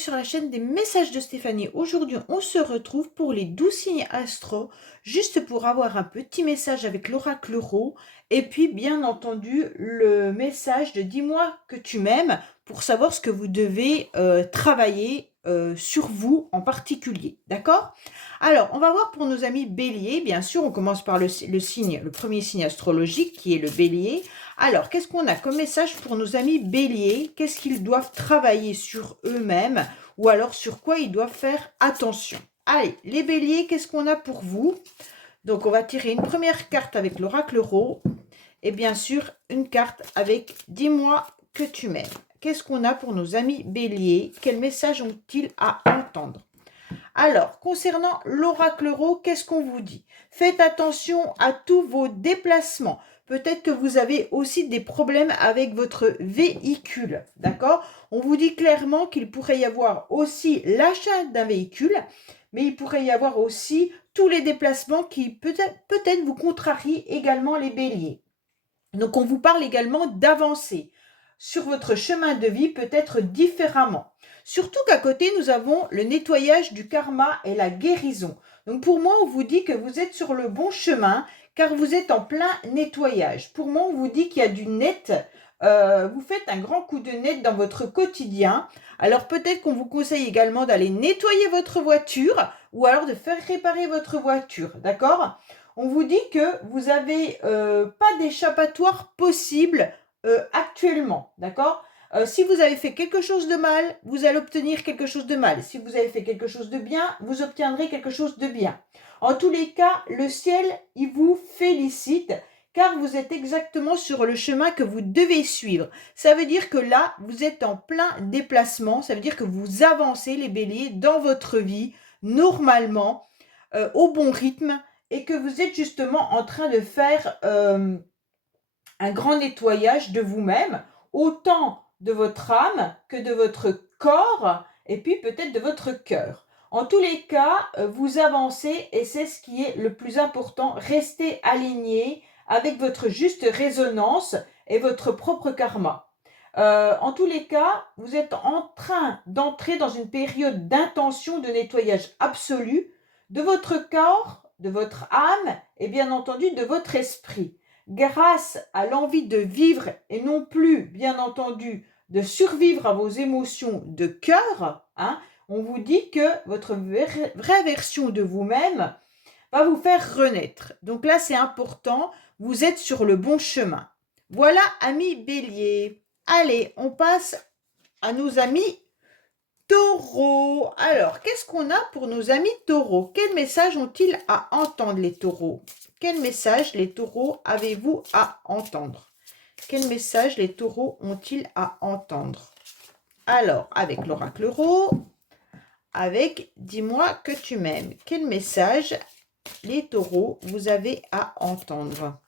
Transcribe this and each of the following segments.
sur la chaîne des messages de Stéphanie. Aujourd'hui, on se retrouve pour les 12 signes astro, juste pour avoir un petit message avec l'oracle Ro, et puis bien entendu le message de dis-moi que tu m'aimes, pour savoir ce que vous devez travailler sur vous en particulier, d'accord? Alors, on va voir pour nos amis béliers, bien sûr, on commence par le premier signe astrologique qui est le bélier. Alors, qu'est-ce qu'on a comme message pour nos amis béliers? Qu'est-ce qu'ils doivent travailler sur eux-mêmes ou alors sur quoi ils doivent faire attention? Allez, les béliers, qu'est-ce qu'on a pour vous? Donc, on va tirer une première carte avec l'oracle Ro et bien sûr une carte avec « Dis-moi que tu m'aimes ». Qu'est-ce qu'on a pour nos amis béliers? Quel message ont-ils à entendre? Alors, concernant l'oracle Ro, qu'est-ce qu'on vous dit? Faites attention à tous vos déplacements. Peut-être que vous avez aussi des problèmes avec votre véhicule, d'accord? On vous dit clairement qu'il pourrait y avoir aussi l'achat d'un véhicule, mais il pourrait y avoir aussi tous les déplacements qui peut-être vous contrarient également les béliers. Donc, on vous parle également d'avancer sur votre chemin de vie peut-être différemment. Surtout qu'à côté, nous avons le nettoyage du karma et la guérison. Donc pour moi, on vous dit que vous êtes sur le bon chemin car vous êtes en plein nettoyage. Pour moi, on vous dit qu'il y a du net. Vous faites un grand coup de net dans votre quotidien. Alors peut-être qu'on vous conseille également d'aller nettoyer votre voiture ou alors de faire réparer votre voiture, d'accord? On vous dit que vous n'avez pas d'échappatoire possible actuellement, d'accord? Si vous avez fait quelque chose de mal, vous allez obtenir quelque chose de mal. Si vous avez fait quelque chose de bien, vous obtiendrez quelque chose de bien. En tous les cas, le ciel, il vous félicite car vous êtes exactement sur le chemin que vous devez suivre. Ça veut dire que là, vous êtes en plein déplacement. Ça veut dire que vous avancez, les béliers, dans votre vie, normalement, au bon rythme, et que vous êtes justement en train de faire un grand nettoyage de vous-même, autant de votre âme que de votre corps et puis peut-être de votre cœur. En tous les cas, vous avancez et c'est ce qui est le plus important. Restez aligné avec votre juste résonance et votre propre karma. En tous les cas, vous êtes en train d'entrer dans une période d'intention de nettoyage absolu de votre corps, de votre âme et bien entendu de votre esprit. Grâce à l'envie de vivre et non plus, bien entendu, de survivre à vos émotions de cœur, on vous dit que votre vraie version de vous-même va vous faire renaître. Donc là, c'est important, vous êtes sur le bon chemin. Voilà, amis bélier. Allez, on passe à nos amis taureaux. Alors, qu'est-ce qu'on a pour nos amis taureaux? Quel message ont-ils à entendre, les taureaux? Quel message, les taureaux, avez-vous à entendre? Quel message les taureaux ont-ils à entendre? Alors, avec l'oracle Ro, avec dis-moi que tu m'aimes. Quel message les taureaux vous avez à entendre?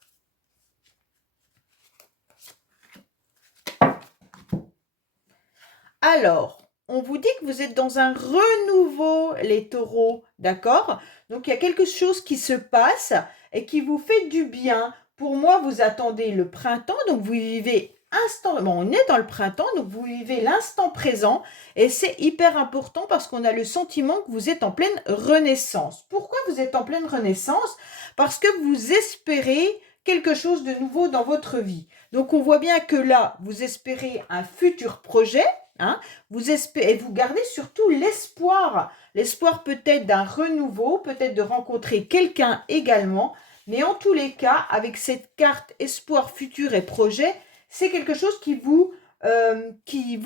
Alors, on vous dit que vous êtes dans un renouveau, les taureaux, d'accord? Donc, il y a quelque chose qui se passe et qui vous fait du bien. Pour moi, vous attendez le printemps, donc vous vivez on est dans le printemps, donc vous vivez l'instant présent et c'est hyper important parce qu'on a le sentiment que vous êtes en pleine renaissance. Pourquoi vous êtes en pleine renaissance? Parce que vous espérez quelque chose de nouveau dans votre vie. Donc, on voit bien que là, vous espérez un futur projet. Vous espérez, vous gardez surtout l'espoir peut-être d'un renouveau, peut-être de rencontrer quelqu'un également, mais en tous les cas, avec cette carte espoir, futur et projet, c'est quelque chose qui vous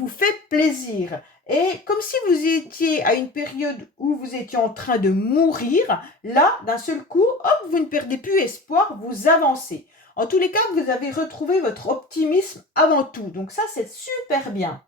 fait plaisir. Et comme si vous étiez à une période où vous étiez en train de mourir, là, d'un seul coup, hop, vous ne perdez plus espoir, vous avancez. En tous les cas, vous avez retrouvé votre optimisme avant tout. Donc ça, c'est super bien.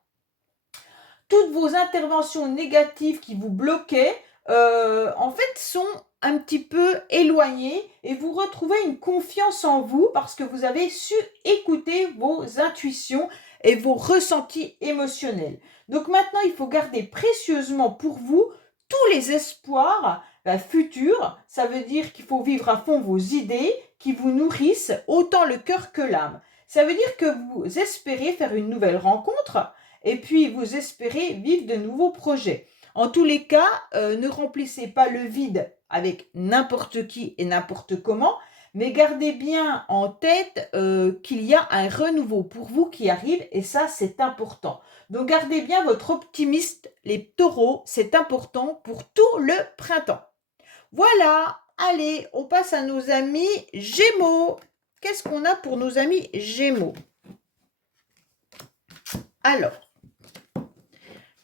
Toutes vos interventions négatives qui vous bloquaient, en fait, sont un petit peu éloignées et vous retrouvez une confiance en vous parce que vous avez su écouter vos intuitions et vos ressentis émotionnels. Donc maintenant, il faut garder précieusement pour vous tous les espoirs futurs. Ça veut dire qu'il faut vivre à fond vos idées qui vous nourrissent autant le cœur que l'âme. Ça veut dire que vous espérez faire une nouvelle rencontre et puis vous espérez vivre de nouveaux projets. En tous les cas, ne remplissez pas le vide avec n'importe qui et n'importe comment, mais gardez bien en tête qu'il y a un renouveau pour vous qui arrive et ça, c'est important. Donc gardez bien votre optimisme, les taureaux, c'est important pour tout le printemps. Voilà, allez, on passe à nos amis Gémeaux. Qu'est-ce qu'on a pour nos amis Gémeaux? Alors,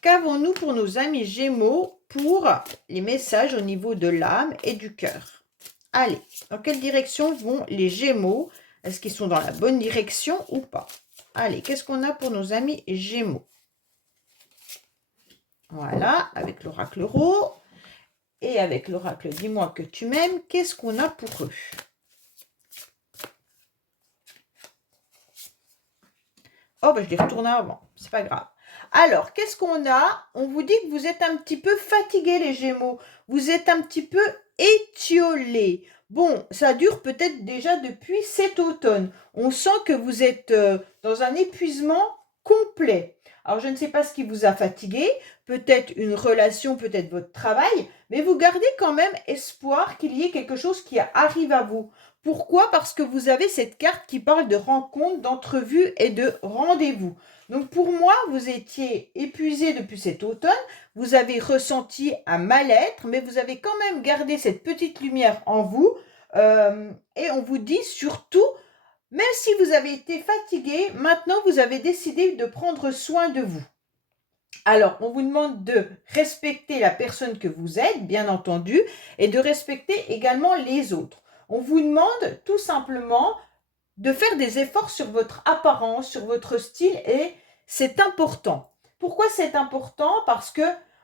qu'avons-nous pour nos amis Gémeaux pour les messages au niveau de l'âme et du cœur? Allez, dans quelle direction vont les Gémeaux? Est-ce qu'ils sont dans la bonne direction ou pas? Allez, qu'est-ce qu'on a pour nos amis Gémeaux? Voilà, avec l'oracle Euro et avec l'oracle Dis-moi que tu m'aimes, qu'est-ce qu'on a pour eux? Oh, ben je les retourne avant, c'est pas grave. Alors, qu'est-ce qu'on a? On vous dit que vous êtes un petit peu fatigués, les Gémeaux. Vous êtes un petit peu étiolés. Bon, ça dure peut-être déjà depuis cet automne. On sent que vous êtes dans un épuisement complet. Alors, je ne sais pas ce qui vous a fatigué. Peut-être une relation, peut-être votre travail. Mais vous gardez quand même espoir qu'il y ait quelque chose qui arrive à vous. Pourquoi? Parce que vous avez cette carte qui parle de rencontres, d'entrevues et de rendez-vous. Donc pour moi, vous étiez épuisé depuis cet automne, vous avez ressenti un mal-être, mais vous avez quand même gardé cette petite lumière en vous. Et on vous dit surtout, même si vous avez été fatigué, maintenant vous avez décidé de prendre soin de vous. Alors, on vous demande de respecter la personne que vous êtes, bien entendu, et de respecter également les autres. On vous demande tout simplement de faire des efforts sur votre apparence, sur votre style, et c'est important. Pourquoi c'est important? Parce que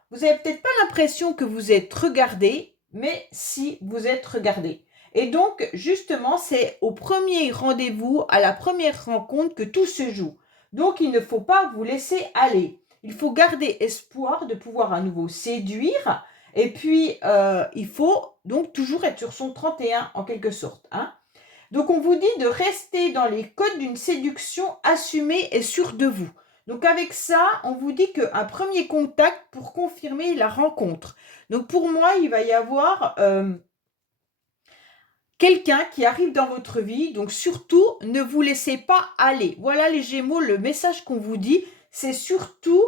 vous n'avez peut-être pas l'impression que vous êtes regardé, mais si vous êtes regardé. Et donc, justement, c'est au premier rendez-vous, à la première rencontre que tout se joue. Donc, il ne faut pas vous laisser aller. Il faut garder espoir de pouvoir à nouveau séduire. Et puis, il faut donc toujours être sur son 31 en quelque sorte. Hein. Donc, on vous dit de rester dans les codes d'une séduction assumée et sûre de vous. Donc, avec ça, on vous dit qu'un premier contact pour confirmer la rencontre. Donc, pour moi, il va y avoir quelqu'un qui arrive dans votre vie. Donc, surtout, ne vous laissez pas aller. Voilà les Gémeaux, le message qu'on vous dit, c'est surtout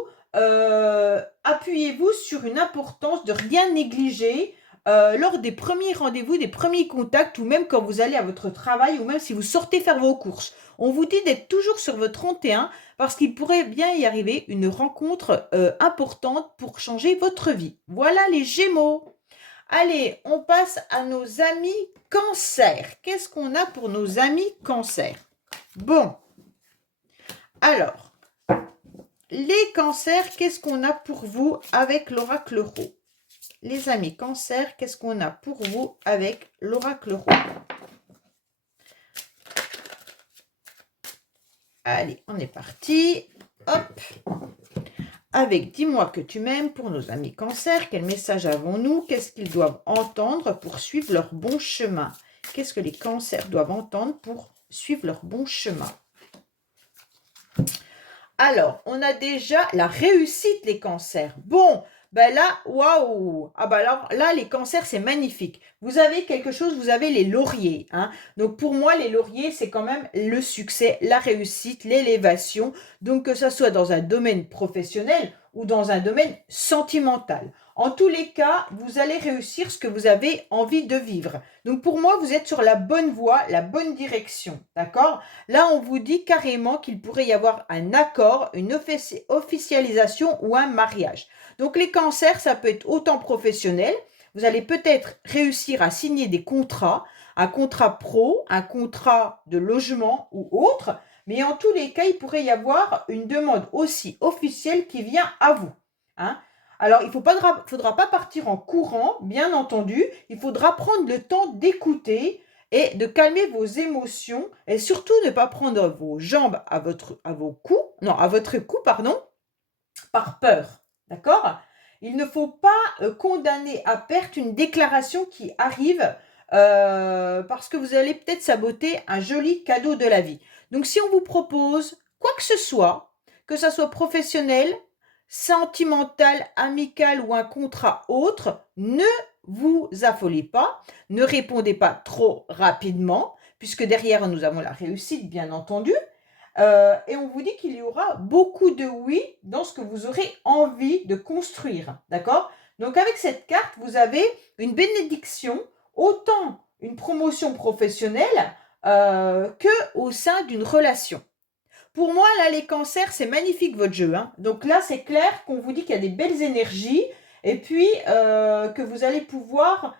appuyez-vous sur une importance de rien négliger. Lors des premiers rendez-vous, des premiers contacts, ou même quand vous allez à votre travail, ou même si vous sortez faire vos courses. On vous dit d'être toujours sur votre 31 parce qu'il pourrait bien y arriver une rencontre importante pour changer votre vie. Voilà les Gémeaux. Allez, on passe à nos amis Cancer. Qu'est-ce qu'on a pour nos amis Cancer? Bon, alors, les Cancers, qu'est-ce qu'on a pour vous avec l'oracle Euro? Les amis Cancer, qu'est-ce qu'on a pour vous avec l'oracle Euro? Allez, on est parti. Hop. Avec Dis-moi que tu m'aimes pour nos amis Cancer, quel message avons-nous? Qu'est-ce qu'ils doivent entendre pour suivre leur bon chemin? Qu'est-ce que les Cancers doivent entendre pour suivre leur bon chemin? Alors, on a déjà la réussite, les Cancers. Bon, ben là, waouh! Ah ben alors là, les Cancers, c'est magnifique. Vous avez quelque chose, vous avez les lauriers. Hein. Donc pour moi, les lauriers, c'est quand même le succès, la réussite, l'élévation. Donc que ce soit dans un domaine professionnel ou dans un domaine sentimental. En tous les cas, vous allez réussir ce que vous avez envie de vivre. Donc pour moi, vous êtes sur la bonne voie, la bonne direction. D'accord? Là, on vous dit carrément qu'il pourrait y avoir un accord, une officialisation ou un mariage. Donc les cancers, ça peut être autant professionnel. Vous allez peut-être réussir à signer des contrats, un contrat pro, un contrat de logement ou autre. Mais en tous les cas, il pourrait y avoir une demande aussi officielle qui vient à vous. Hein. Alors, il ne faudra pas partir en courant, bien entendu. Il faudra prendre le temps d'écouter et de calmer vos émotions et surtout ne pas prendre vos jambes à votre cou, par peur. D'accord? Il ne faut pas condamner à perte une déclaration qui arrive parce que vous allez peut-être saboter un joli cadeau de la vie. Donc, si on vous propose quoi que ce soit, que ça soit professionnel, sentimental, amical ou un contrat autre, ne vous affolez pas, ne répondez pas trop rapidement, puisque derrière nous avons la réussite, bien entendu. Et on vous dit qu'il y aura beaucoup de oui dans ce que vous aurez envie de construire, d'accord? Donc avec cette carte, vous avez une bénédiction, autant une promotion professionnelle que au sein d'une relation. Pour moi, là, les cancers, c'est magnifique votre jeu, hein. Donc là, c'est clair qu'on vous dit qu'il y a des belles énergies et puis que vous allez pouvoir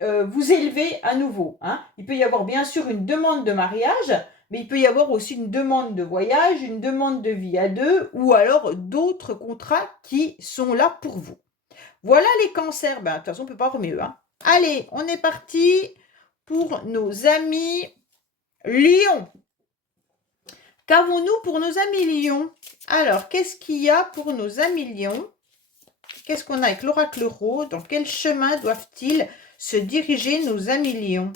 vous élever à nouveau, hein. Il peut y avoir bien sûr une demande de mariage, mais il peut y avoir aussi une demande de voyage, une demande de vie à deux, ou alors d'autres contrats qui sont là pour vous. Voilà les cancers. Ben, de toute façon, on ne peut pas faire mieux, hein. Allez, on est parti pour nos amis lions. Qu'avons-nous pour nos amis lions? Alors, qu'est-ce qu'il y a pour nos amis lions? Qu'est-ce qu'on a avec l'oracle rose? Dans quel chemin doivent-ils se diriger nos amis lions?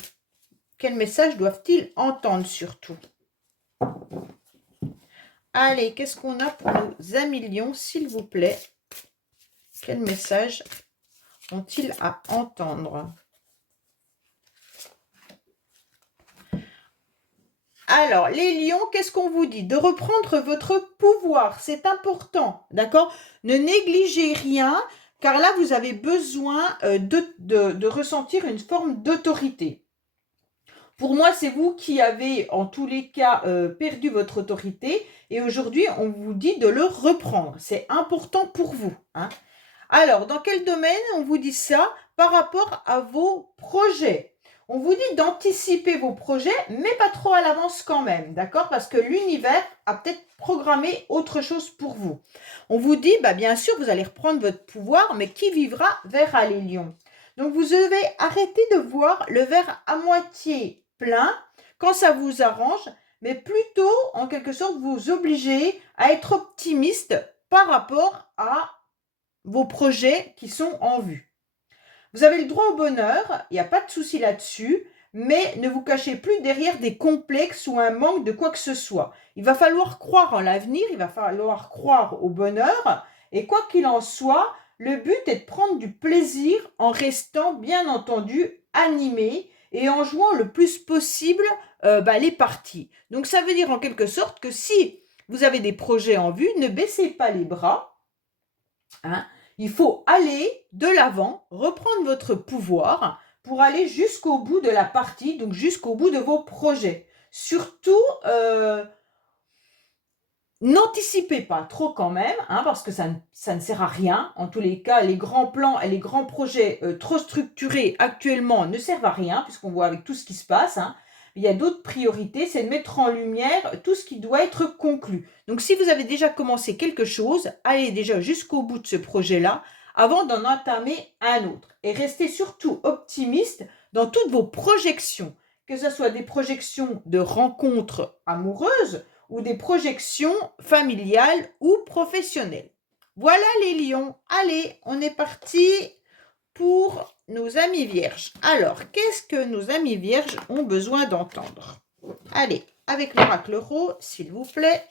Quel message doivent-ils entendre surtout? Allez, qu'est-ce qu'on a pour nos amis lions, s'il vous plaît? Quel message ont-ils à entendre? Alors, les lions, qu'est-ce qu'on vous dit? De reprendre votre pouvoir, c'est important, d'accord? Ne négligez rien, car là, vous avez besoin de ressentir une forme d'autorité. Pour moi, c'est vous qui avez, en tous les cas, perdu votre autorité. Et aujourd'hui, on vous dit de le reprendre. C'est important pour vous, hein. Alors, dans quel domaine on vous dit ça? Par rapport à vos projets. On vous dit d'anticiper vos projets, mais pas trop à l'avance quand même, d'accord? Parce que l'univers a peut-être programmé autre chose pour vous. On vous dit, bah, bien sûr, vous allez reprendre votre pouvoir, mais qui vivra verra les lions. Donc, vous devez arrêter de voir le verre à moitié plein quand ça vous arrange, mais plutôt, en quelque sorte, vous obliger à être optimiste par rapport à vos projets qui sont en vue. Vous avez le droit au bonheur, il n'y a pas de souci là-dessus, mais ne vous cachez plus derrière des complexes ou un manque de quoi que ce soit. Il va falloir croire en l'avenir, il va falloir croire au bonheur, et quoi qu'il en soit, le but est de prendre du plaisir en restant, bien entendu, animé et en jouant le plus possible les parties. Donc ça veut dire en quelque sorte que si vous avez des projets en vue, ne baissez pas les bras, hein. Il faut aller de l'avant, reprendre votre pouvoir pour aller jusqu'au bout de la partie, donc jusqu'au bout de vos projets. Surtout, n'anticipez pas trop quand même, hein, parce que ça ne sert à rien. En tous les cas, les grands plans et les grands projets trop structurés actuellement ne servent à rien, puisqu'on voit avec tout ce qui se passe, hein. Il y a d'autres priorités, c'est de mettre en lumière tout ce qui doit être conclu. Donc, si vous avez déjà commencé quelque chose, allez déjà jusqu'au bout de ce projet-là avant d'en entamer un autre. Et restez surtout optimiste dans toutes vos projections, que ce soit des projections de rencontres amoureuses ou des projections familiales ou professionnelles. Voilà les lions. Allez, on est parti pour nos amis vierges. Alors, qu'est-ce que nos amis vierges ont besoin d'entendre? Allez, avec l'oracle rose, s'il vous plaît.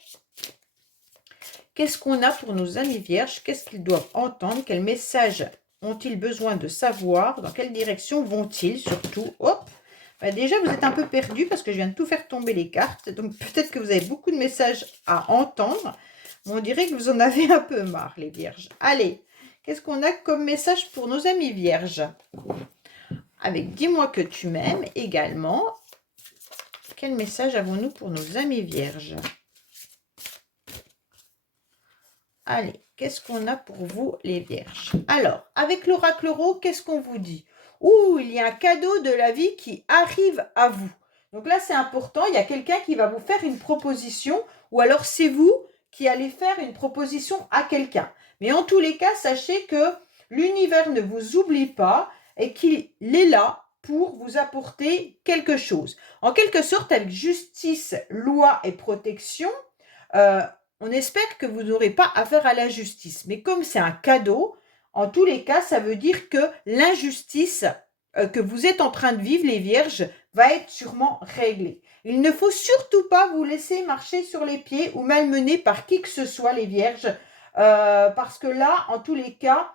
Qu'est-ce qu'on a pour nos amis vierges? Qu'est-ce qu'ils doivent entendre? Quels messages ont-ils besoin de savoir? Dans quelle direction vont-ils surtout? Hop! Bah déjà, vous êtes un peu perdu parce que je viens de tout faire tomber les cartes. Donc, peut-être que vous avez beaucoup de messages à entendre. Mais on dirait que vous en avez un peu marre, les vierges. Allez! Qu'est-ce qu'on a comme message pour nos amis vierges? Avec dis-moi que tu m'aimes également. Quel message avons-nous pour nos amis vierges? Allez, qu'est-ce qu'on a pour vous, les vierges? Alors, avec l'oracle rose, qu'est-ce qu'on vous dit? Ouh, il y a un cadeau de la vie qui arrive à vous. Donc là, c'est important, il y a quelqu'un qui va vous faire une proposition, ou alors c'est vous qui allez faire une proposition à quelqu'un. Mais en tous les cas, sachez que l'univers ne vous oublie pas et qu'il est là pour vous apporter quelque chose. En quelque sorte, avec justice, loi et protection, on espère que vous n'aurez pas affaire à la justice. Mais comme c'est un cadeau, en tous les cas, ça veut dire que l'injustice que vous êtes en train de vivre, les vierges, va être sûrement réglé. Il ne faut surtout pas vous laisser marcher sur les pieds ou malmener par qui que ce soit, les vierges, parce que là, en tous les cas,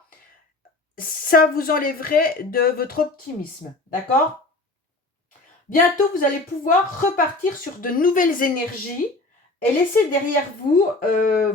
ça vous enlèverait de votre optimisme, d'accord? Bientôt, vous allez pouvoir repartir sur de nouvelles énergies et laisser derrière vous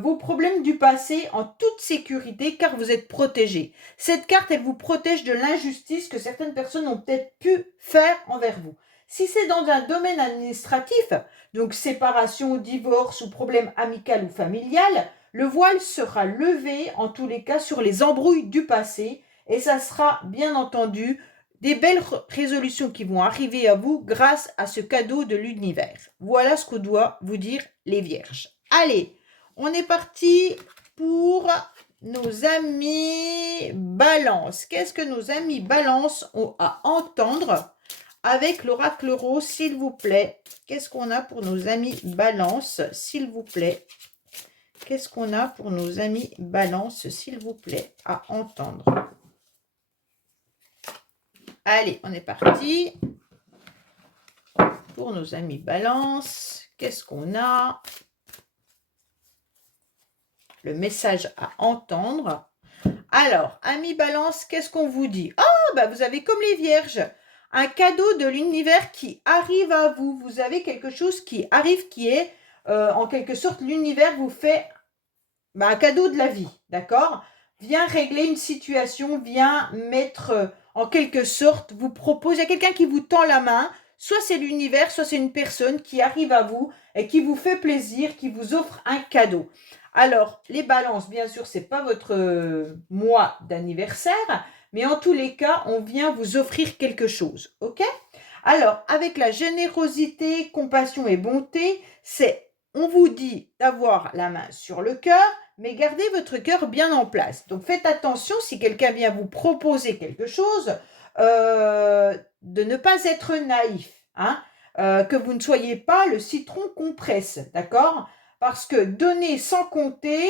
vos problèmes du passé en toute sécurité car vous êtes protégé. Cette carte, elle vous protège de l'injustice que certaines personnes ont peut-être pu faire envers vous. Si c'est dans un domaine administratif, donc séparation, divorce ou problème amical ou familial, le voile sera levé en tous les cas sur les embrouilles du passé et ça sera bien entendu des belles résolutions qui vont arriver à vous grâce à ce cadeau de l'univers. Voilà ce que doit vous dire les vierges. Allez, on est parti pour nos amis Balance. Qu'est-ce que nos amis Balance ont à entendre avec l'oracle rose, s'il vous plaît? Qu'est-ce qu'on a pour nos amis Balance, s'il vous plaît? Qu'est-ce qu'on a pour nos amis Balance, s'il vous plaît, à entendre? Allez, on est parti pour nos amis Balance. Qu'est-ce qu'on a? Le message à entendre. Alors, amis Balance, qu'est-ce qu'on vous dit? Ah, bah vous avez comme les vierges, un cadeau de l'univers qui arrive à vous. Vous avez quelque chose qui arrive qui est, en quelque sorte, l'univers vous fait un cadeau de la vie, d'accord? Vient régler une situation, vient mettre en quelque sorte, vous propose, il y a quelqu'un qui vous tend la main, soit c'est l'univers, soit c'est une personne qui arrive à vous et qui vous fait plaisir, qui vous offre un cadeau. Alors, les balances, bien sûr, c'est pas votre mois d'anniversaire, mais en tous les cas, on vient vous offrir quelque chose, ok? Alors, avec la générosité, compassion et bonté, on vous dit d'avoir la main sur le cœur, mais gardez votre cœur bien en place. Donc faites attention si quelqu'un vient vous proposer quelque chose, de ne pas être naïf, hein, que vous ne soyez pas le citron qu'on presse, d'accord? Parce que donner sans compter,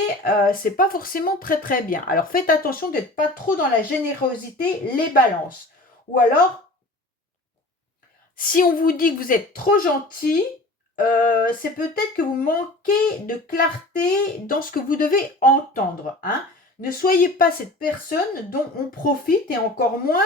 c'est pas forcément très très bien. Alors faites attention d'être pas trop dans la générosité, les balances. Ou alors, si on vous dit que vous êtes trop gentil, c'est peut-être que vous manquez de clarté dans ce que vous devez entendre, hein. Ne soyez pas cette personne dont on profite et encore moins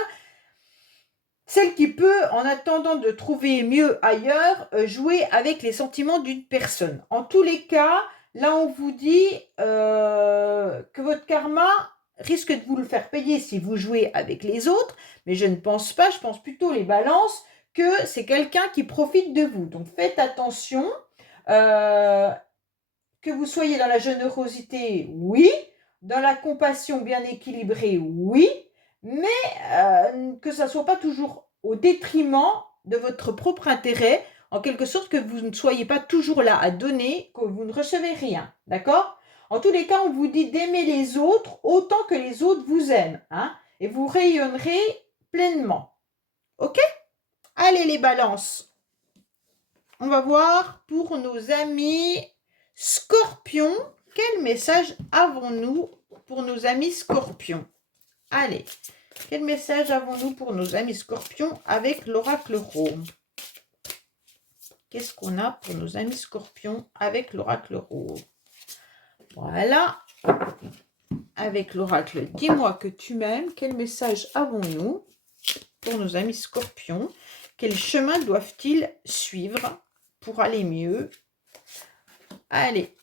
celle qui peut, en attendant de trouver mieux ailleurs, jouer avec les sentiments d'une personne. En tous les cas, là on vous dit que votre karma risque de vous le faire payer si vous jouez avec les autres, mais je ne pense pas, je pense plutôt les balances, que c'est quelqu'un qui profite de vous. Donc faites attention, que vous soyez dans la générosité, oui, dans la compassion bien équilibrée, oui, mais que ça ne soit pas toujours au détriment de votre propre intérêt, en quelque sorte que vous ne soyez pas toujours là à donner, que vous ne recevez rien, d'accord? En tous les cas, on vous dit d'aimer les autres autant que les autres vous aiment, hein, et vous rayonnerez pleinement. Ok? Allez les balances. On va voir pour nos amis Scorpions. Quel message avons-nous pour nos amis Scorpions? Allez, quel message avons-nous pour nos amis Scorpions avec l'oracle rose? Qu'est-ce qu'on a pour nos amis Scorpions avec l'oracle rose? Voilà. Avec l'oracle, dis-moi que tu m'aimes. Quel message avons-nous pour nos amis Scorpions? Quel chemin doivent-ils suivre pour aller mieux? Allez.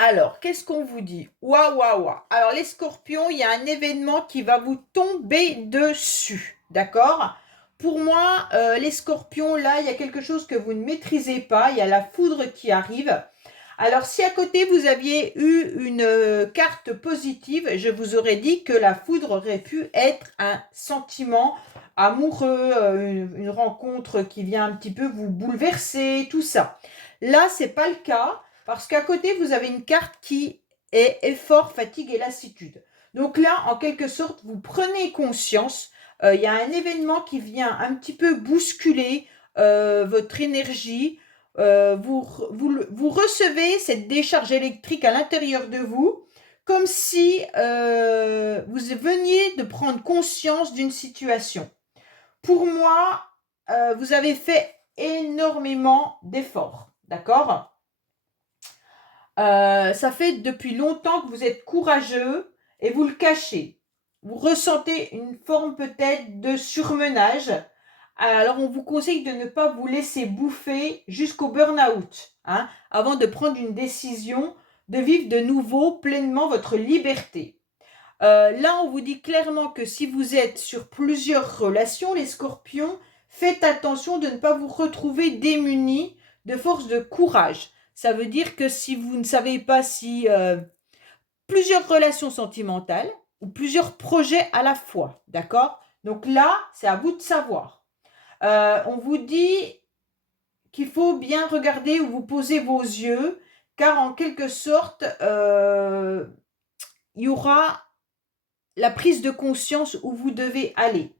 Alors, qu'est-ce qu'on vous dit? Waouh, waouh, waouh. Alors, les scorpions, il y a un événement qui va vous tomber dessus. D'accord? Pour moi, les scorpions, là, il y a quelque chose que vous ne maîtrisez pas. Il y a la foudre qui arrive. Alors, si à côté, vous aviez eu une carte positive, je vous aurais dit que la foudre aurait pu être un sentiment amoureux, une rencontre qui vient un petit peu vous bouleverser, tout ça. Là, c'est pas le cas. Parce qu'à côté, vous avez une carte qui est effort, fatigue et lassitude. Donc là, en quelque sorte, vous prenez conscience. Il y a un événement qui vient un petit peu bousculer votre énergie. Vous recevez cette décharge électrique à l'intérieur de vous comme si vous veniez de prendre conscience d'une situation. Pour moi, vous avez fait énormément d'efforts, d'accord? Ça fait depuis longtemps que vous êtes courageux et vous le cachez. Vous ressentez une forme peut-être de surmenage. Alors, on vous conseille de ne pas vous laisser bouffer jusqu'au burn-out, hein, avant de prendre une décision de vivre de nouveau pleinement votre liberté. Là, on vous dit clairement que si vous êtes sur plusieurs relations, les scorpions, faites attention de ne pas vous retrouver démunis de force de courage. Ça veut dire que si vous ne savez pas si plusieurs relations sentimentales ou plusieurs projets à la fois, d'accord? Donc là, c'est à vous de savoir. On vous dit qu'il faut bien regarder où vous posez vos yeux, car en quelque sorte, il y aura la prise de conscience où vous devez aller.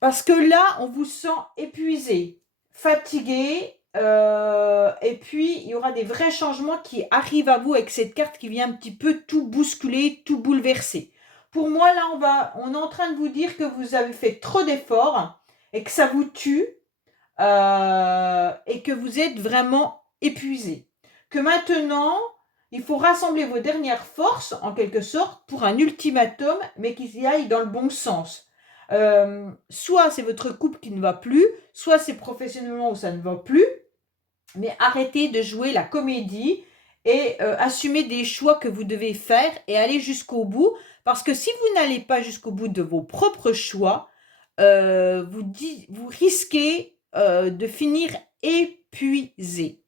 Parce que là, on vous sent épuisé, fatigué, et puis il y aura des vrais changements qui arrivent à vous avec cette carte qui vient un petit peu tout bousculer, tout bouleverser. Pour moi, là, on est en train de vous dire que vous avez fait trop d'efforts et que ça vous tue, et que vous êtes vraiment épuisé. Que maintenant, il faut rassembler vos dernières forces, en quelque sorte, pour un ultimatum, mais qui y aille dans le bon sens. Soit c'est votre couple qui ne va plus, soit c'est professionnellement où ça ne va plus, mais arrêtez de jouer la comédie et assumez des choix que vous devez faire et aller jusqu'au bout, parce que si vous n'allez pas jusqu'au bout de vos propres choix, vous risquez de finir épuisé.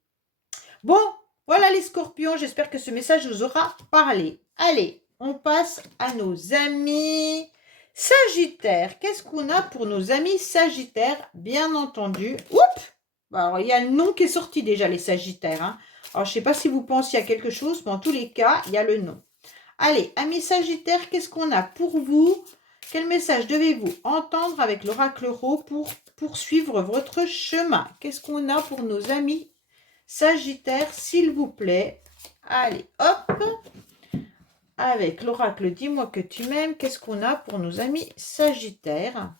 Bon, voilà les scorpions, j'espère que ce message vous aura parlé. Allez, on passe à nos amis Sagittaires. Qu'est-ce qu'on a pour nos amis Sagittaires? Bien entendu. Oups! Alors, il y a le nom qui est sorti déjà, les Sagittaires, hein. Alors, je ne sais pas si vous pensez à quelque chose, mais en tous les cas, il y a le nom. Allez, amis Sagittaires, qu'est-ce qu'on a pour vous? Quel message devez-vous entendre avec l'oracle Ro pour poursuivre votre chemin? Qu'est-ce qu'on a pour nos amis Sagittaire, s'il vous plaît? Allez, hop! Avec l'oracle, dis-moi que tu m'aimes. Qu'est-ce qu'on a pour nos amis Sagittaires?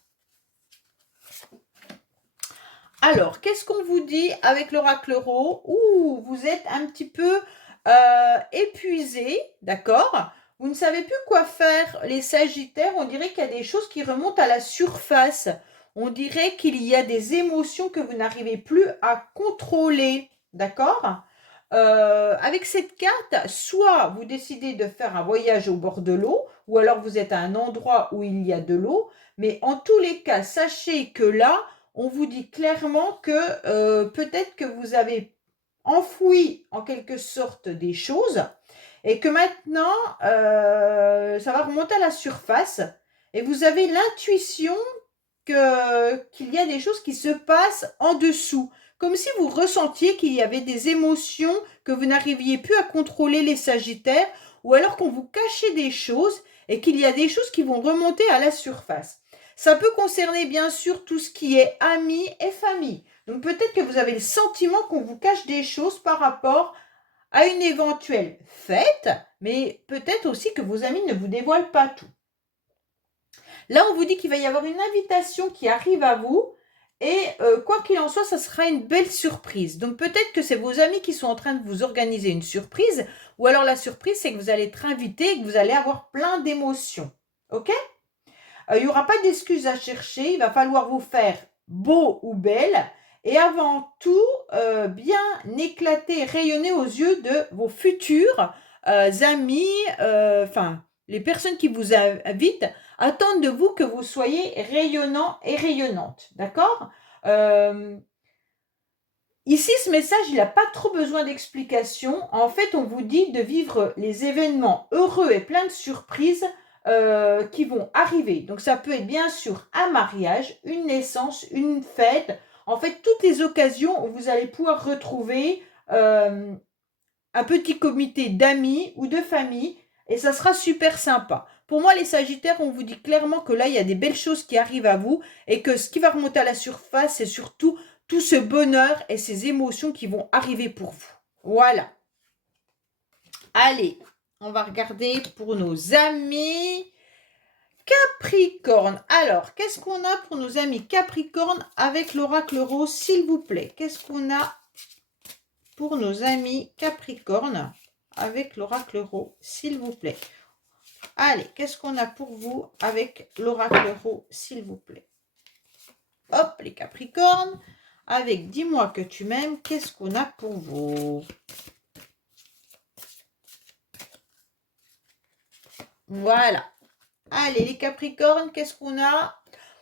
Alors, qu'est-ce qu'on vous dit avec l'oracle Ro? Ouh, vous êtes un petit peu épuisé, d'accord? Vous ne savez plus quoi faire, les Sagittaires. On dirait qu'il y a des choses qui remontent à la surface. On dirait qu'il y a des émotions que vous n'arrivez plus à contrôler, d'accord? Avec cette carte, soit vous décidez de faire un voyage au bord de l'eau, ou alors vous êtes à un endroit où il y a de l'eau, mais en tous les cas, sachez que là, on vous dit clairement que peut-être que vous avez enfoui en quelque sorte des choses et que maintenant, ça va remonter à la surface et vous avez l'intuition qu'il y a des choses qui se passent en dessous. Comme si vous ressentiez qu'il y avait des émotions que vous n'arriviez plus à contrôler, les Sagittaires, ou alors qu'on vous cachait des choses et qu'il y a des choses qui vont remonter à la surface. Ça peut concerner bien sûr tout ce qui est amis et famille. Donc peut-être que vous avez le sentiment qu'on vous cache des choses par rapport à une éventuelle fête, mais peut-être aussi que vos amis ne vous dévoilent pas tout. Là, on vous dit qu'il va y avoir une invitation qui arrive à vous et quoi qu'il en soit, ça sera une belle surprise. Donc peut-être que c'est vos amis qui sont en train de vous organiser une surprise ou alors la surprise, c'est que vous allez être invité et que vous allez avoir plein d'émotions. Ok? Il n'y aura pas d'excuses à chercher, il va falloir vous faire beau ou belle et avant tout, bien éclater, rayonner aux yeux de vos futurs amis, enfin, les personnes qui vous invitent attendent de vous que vous soyez rayonnant et rayonnante, d'accord? Ici, ce message, il n'a pas trop besoin d'explication. En fait, on vous dit de vivre les événements heureux et pleins de surprises qui vont arriver. Donc, ça peut être bien sûr un mariage, une naissance, une fête. En fait, toutes les occasions où vous allez pouvoir retrouver un petit comité d'amis ou de famille et ça sera super sympa. Pour moi, les Sagittaires, on vous dit clairement que là, il y a des belles choses qui arrivent à vous et que ce qui va remonter à la surface, c'est surtout tout ce bonheur et ces émotions qui vont arriver pour vous. Voilà. Allez, on va regarder pour nos amis Capricorne. Alors, qu'est-ce qu'on a pour nos amis Capricorne avec l'oracle rose, s'il vous plaît? Qu'est-ce qu'on a pour nos amis Capricorne avec l'oracle rose, s'il vous plaît? Allez, qu'est-ce qu'on a pour vous avec l'oracle rose, s'il vous plaît? Hop, les Capricornes, avec dis-moi que tu m'aimes, qu'est-ce qu'on a pour vous? Voilà. Allez, les Capricornes, qu'est-ce qu'on a?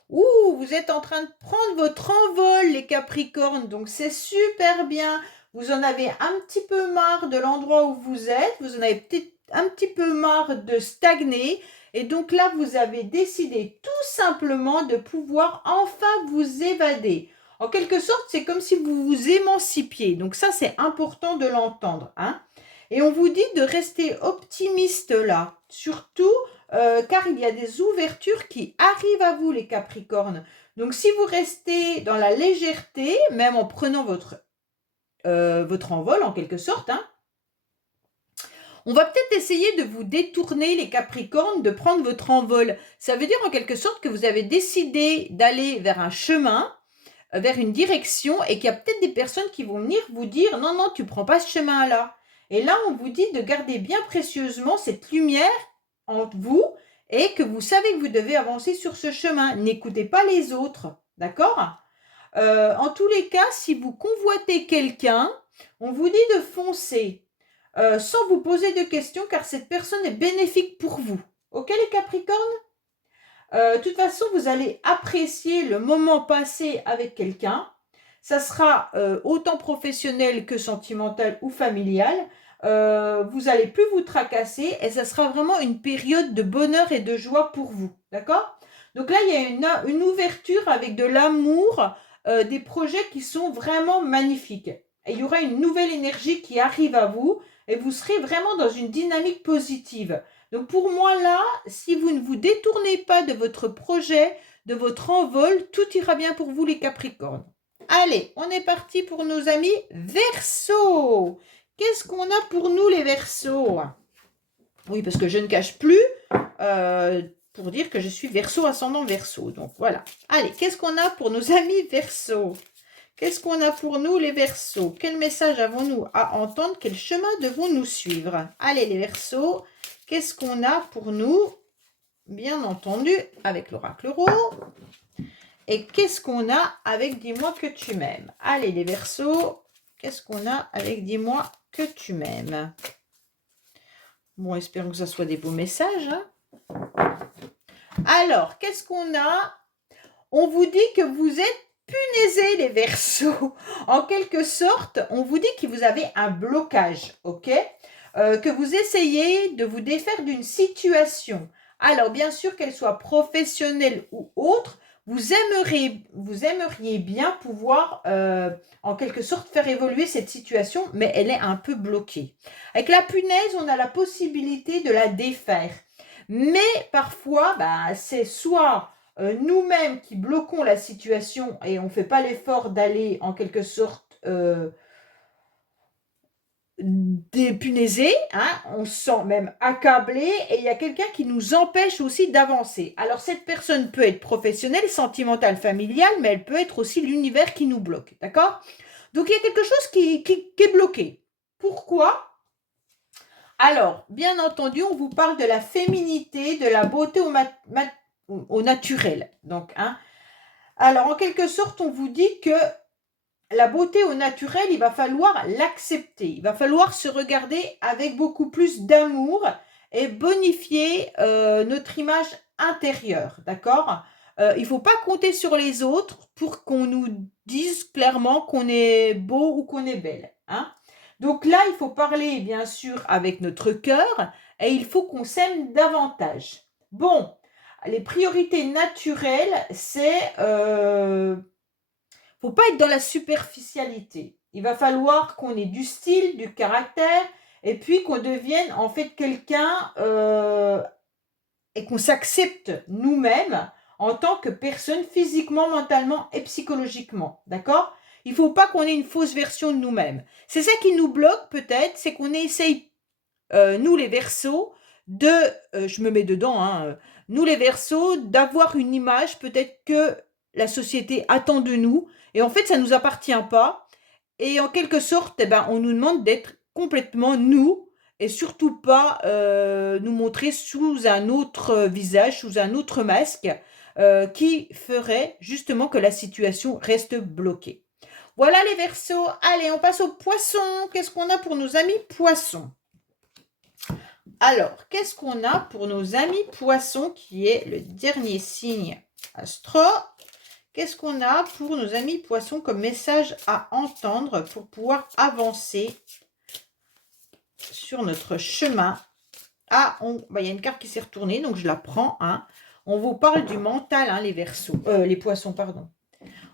Ouh, vous êtes en train de prendre votre envol, les Capricornes. Donc, c'est super bien. Vous en avez un petit peu marre de l'endroit où vous êtes. Vous en avez peut-être un petit peu marre de stagner. Et donc là, vous avez décidé tout simplement de pouvoir enfin vous évader. En quelque sorte, c'est comme si vous vous émancipiez. Donc ça, c'est important de l'entendre, hein. Et on vous dit de rester optimiste là. Surtout, car il y a des ouvertures qui arrivent à vous, les Capricornes. Donc, si vous restez dans la légèreté, même en prenant votre envol, en quelque sorte, hein, on va peut-être essayer de vous détourner, les Capricornes, de prendre votre envol. Ça veut dire, en quelque sorte, que vous avez décidé d'aller vers un chemin, vers une direction, et qu'il y a peut-être des personnes qui vont venir vous dire « Non, non, tu ne prends pas ce chemin-là ». Et là, on vous dit de garder bien précieusement cette lumière entre vous et que vous savez que vous devez avancer sur ce chemin. N'écoutez pas les autres, d'accord? En tous les cas, si vous convoitez quelqu'un, on vous dit de foncer sans vous poser de questions car cette personne est bénéfique pour vous. Ok les Capricornes? De toute façon, vous allez apprécier le moment passé avec quelqu'un. Ça sera autant professionnel que sentimental ou familial. Vous n'allez plus vous tracasser et ça sera vraiment une période de bonheur et de joie pour vous. D'accord? Donc là, il y a une ouverture avec de l'amour, des projets qui sont vraiment magnifiques. Et il y aura une nouvelle énergie qui arrive à vous et vous serez vraiment dans une dynamique positive. Donc pour moi là, si vous ne vous détournez pas de votre projet, de votre envol, tout ira bien pour vous les Capricornes. Allez, on est parti pour nos amis Verseaux. Qu'est-ce qu'on a pour nous les Verseaux? Oui, parce que je ne cache plus pour dire que je suis Verseau, ascendant Verseau. Donc voilà. Allez, qu'est-ce qu'on a pour nos amis Verseaux? Qu'est-ce qu'on a pour nous les Verseaux? Quel message avons-nous à entendre? Quel chemin devons-nous suivre? Allez les Verseaux, qu'est-ce qu'on a pour nous? Bien entendu, avec l'oracle rose. Et qu'est-ce qu'on a avec dis-moi que tu m'aimes? Allez les Verseaux, qu'est-ce qu'on a avec dis-moi que tu m'aimes? Bon, espérons que ça soit des beaux messages. Hein. Alors, qu'est-ce qu'on a? On vous dit que vous êtes punaisés les Verseaux. En quelque sorte, on vous dit que vous avez un blocage, ok? Que vous essayez de vous défaire d'une situation. Alors, bien sûr, qu'elle soit professionnelle ou autre, vous aimeriez bien pouvoir, en quelque sorte, faire évoluer cette situation, mais elle est un peu bloquée. Avec la punaise, on a la possibilité de la défaire. Mais parfois, c'est soit nous-mêmes qui bloquons la situation et on ne fait pas l'effort d'aller, en quelque sorte, dépunaisé, hein, on se sent même accablé et il y a quelqu'un qui nous empêche aussi d'avancer. Alors cette personne peut être professionnelle, sentimentale, familiale, mais elle peut être aussi l'univers qui nous bloque, d'accord? Donc il y a quelque chose qui est bloqué. Pourquoi? Alors, bien entendu, on vous parle de la féminité, de la beauté au naturel. Donc, hein. Alors, en quelque sorte, on vous dit que la beauté au naturel, il va falloir l'accepter. Il va falloir se regarder avec beaucoup plus d'amour et bonifier notre image intérieure, d'accord? Il ne faut pas compter sur les autres pour qu'on nous dise clairement qu'on est beau ou qu'on est belle, hein? Donc là, il faut parler, bien sûr, avec notre cœur et il faut qu'on s'aime davantage. Bon, les priorités naturelles, c'est faut pas être dans la superficialité. Il va falloir qu'on ait du style, du caractère, et puis qu'on devienne en fait quelqu'un et qu'on s'accepte nous-mêmes en tant que personne physiquement, mentalement et psychologiquement. D'accord? Il ne faut pas qu'on ait une fausse version de nous-mêmes. C'est ça qui nous bloque peut-être, c'est qu'on essaye nous les Verseaux, je me mets dedans, hein, nous les Verseaux, d'avoir une image peut-être que la société attend de nous, et en fait ça ne nous appartient pas, et en quelque sorte, eh ben, on nous demande d'être complètement nous, et surtout pas nous montrer sous un autre visage, sous un autre masque, qui ferait justement que la situation reste bloquée. Voilà les Verseaux. Allez, on passe aux Poissons. Qu'est-ce qu'on a pour nos amis Poissons? Alors, qu'est-ce qu'on a pour nos amis Poissons, qui est le dernier signe astro? Qu'est-ce qu'on a pour nos amis Poissons comme message à entendre pour pouvoir avancer sur notre chemin? Ah, bah, y a une carte qui s'est retournée, donc je la prends. Hein. On vous parle du mental, hein, les Verseaux, les Poissons, pardon.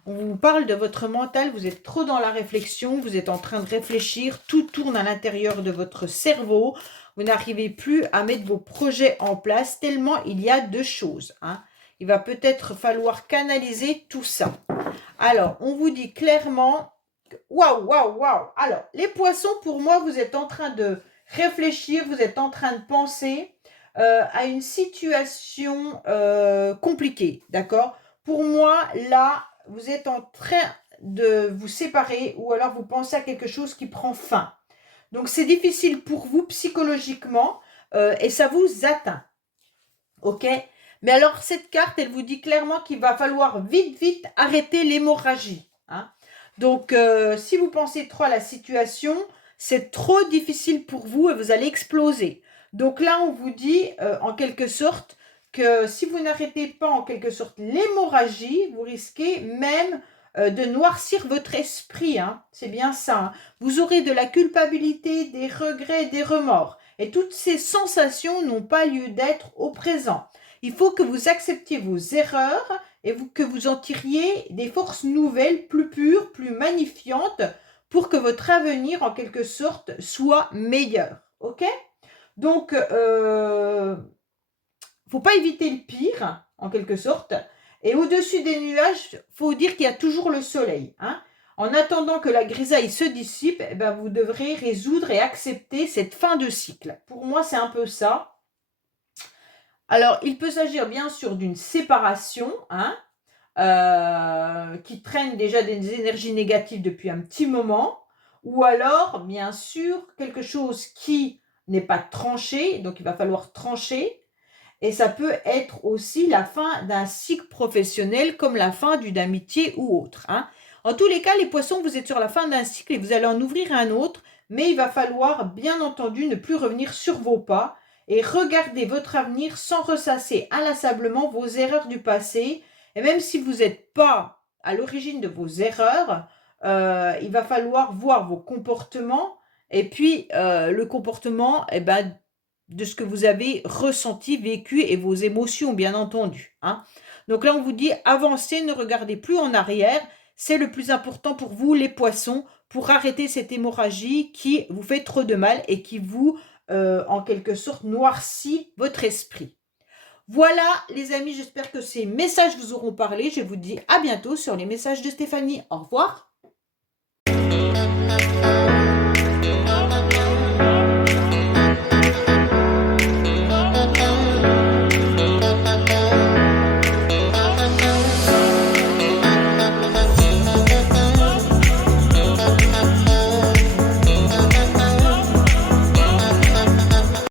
On vous parle de votre mental, vous êtes trop dans la réflexion, vous êtes en train de réfléchir, tout tourne à l'intérieur de votre cerveau, vous n'arrivez plus à mettre vos projets en place tellement il y a deux choses. Hein. Il va peut-être falloir canaliser tout ça. Alors, on vous dit clairement, waouh, waouh, waouh. Alors, les Poissons, pour moi, vous êtes en train de réfléchir, vous êtes en train de penser à une situation compliquée, d'accord? Pour moi, là, vous êtes en train de vous séparer ou alors vous pensez à quelque chose qui prend fin. Donc, c'est difficile pour vous psychologiquement et ça vous atteint. Ok? Mais alors, cette carte, elle vous dit clairement qu'il va falloir vite, vite arrêter l'hémorragie. Hein? Donc, si vous pensez trop à la situation, c'est trop difficile pour vous et vous allez exploser. Donc là, on vous dit, en quelque sorte, que si vous n'arrêtez pas en quelque sorte l'hémorragie, vous risquez même de noircir votre esprit. Hein. C'est bien ça. Hein. Vous aurez de la culpabilité, des regrets, des remords. Et toutes ces sensations n'ont pas lieu d'être au présent. Il faut que vous acceptiez vos erreurs et que vous en tiriez des forces nouvelles, plus pures, plus magnifiantes, pour que votre avenir, en quelque sorte, soit meilleur. Ok? Donc, faut pas éviter le pire, en quelque sorte. Et au-dessus des nuages, faut dire qu'il y a toujours le soleil. Hein. En attendant que la grisaille se dissipe, eh ben, vous devrez résoudre et accepter cette fin de cycle. Pour moi, c'est un peu ça. Alors, il peut s'agir bien sûr d'une séparation, hein, qui traîne déjà des énergies négatives depuis un petit moment, ou alors, bien sûr, quelque chose qui n'est pas tranché, donc il va falloir trancher, et ça peut être aussi la fin d'un cycle professionnel, comme la fin d'une amitié ou autre. Hein. En tous les cas, les Poissons, vous êtes sur la fin d'un cycle et vous allez en ouvrir un autre, mais il va falloir, bien entendu, ne plus revenir sur vos pas et regarder votre avenir sans ressasser inlassablement vos erreurs du passé. Et même si vous n'êtes pas à l'origine de vos erreurs, il va falloir voir vos comportements et puis le comportement, eh ben, de ce que vous avez ressenti, vécu et vos émotions, bien entendu. Hein. Donc là, on vous dit, avancez, ne regardez plus en arrière. C'est le plus important pour vous, les Poissons, pour arrêter cette hémorragie qui vous fait trop de mal et qui vous, en quelque sorte, noircit votre esprit. Voilà, les amis, j'espère que ces messages vous auront parlé. Je vous dis à bientôt sur les messages de Stéphanie. Au revoir.